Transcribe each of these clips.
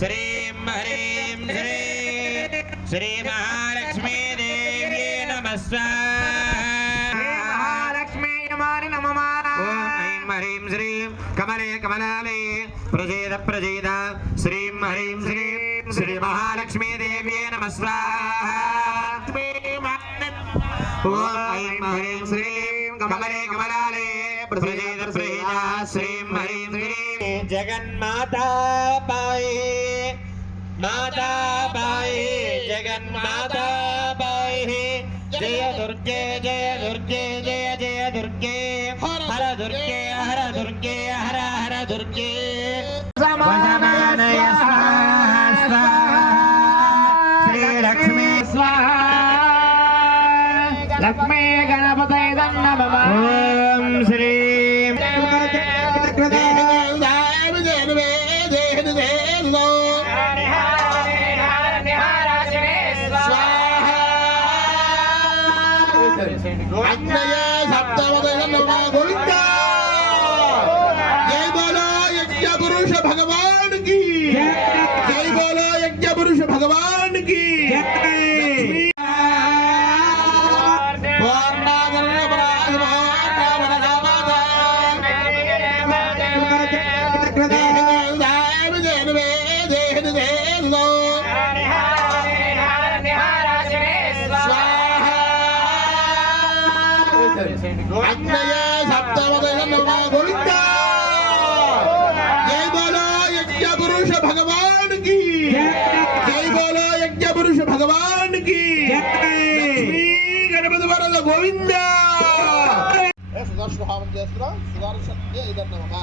శ్రీం హ్రీం శ్రీ శ్రీ మహాలక్ష్మీ యమాని నమమా ఓం ఐం హ్రీం శ్రీం కమలే కమలాలే ప్రజేద ప్రజేద. శ్రీం హ్రీం శ్రీం శ్రీ మహాలక్ష్మీ ఓం ఐం హ్రీం శ్రీం కమలే కమలాలే ప్రజేద ప్రజేద. శ్రీం హ్రీం జగన్మాతా పాయే మాతా పాయే జగన్మాతా పాయే జయ దుర్గే జయ దుర్గే జయ జయ దుర్గే. హర దుర్గే హర దుర్గే హర హర దుర్గే. వశమానయ స్వాహా స్వాహా. శ్రీలక్ష్మీ స్వాహా. లక్ష్మీ గణపతయ అన్నయ సప్తమదయ నమ గోవింద జై బోలో యజ్ఞ పురుష భగవాన్కి జై బోలో యజ్ఞ పురుష భగవాన్కి అన్నయ సప్తమదయ నమ గోవింద. జై బోలో యజ్ఞ పురుష భగవాన్కి. జై బోలో యజ్ఞ పురుష భగవాన్కి. లక్ష్మీ గణపతి వరద గోవింద. సుదర్శన హావం చేస్తున్నా? సుదర్శన ఇదన్నమాట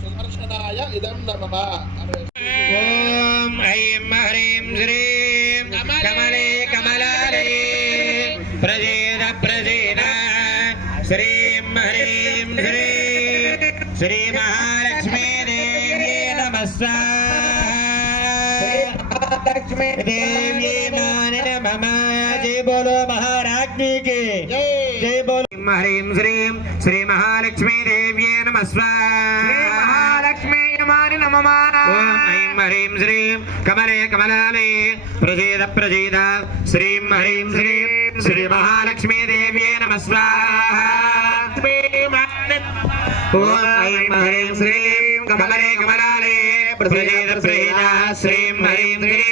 సుదర్శనాయ ఇదం నమ. ఓం ఐం హ్రీం శ్రీం కమలే కమలాలే ప్రజేద ప్రజేద. శ్రీం హ్రీం శ్రీ శ్రీ మహాలక్ష్మీ దేవ్యే నమస్కారం దేవ్యే నాని నమ. జై బోలో మహారాజ్ఞి కి జై హ్రీం శ్రీం శ్రీ మహాలక్ష్మీ దేవ్యే ఓం ఐం హ్రీం శ్రీం కమలే కమలాలే ప్రజేద ప్రజేద. శ్రీం హ్రీం శ్రీం శ్రీ మహాలక్ష్మీ దేవ్యే ఓం ఐం హ్రీం శ్రీం కమలే కమలాలే ప్రజేద ప్రజేద. శ్రీం హ్రీం శ్రీం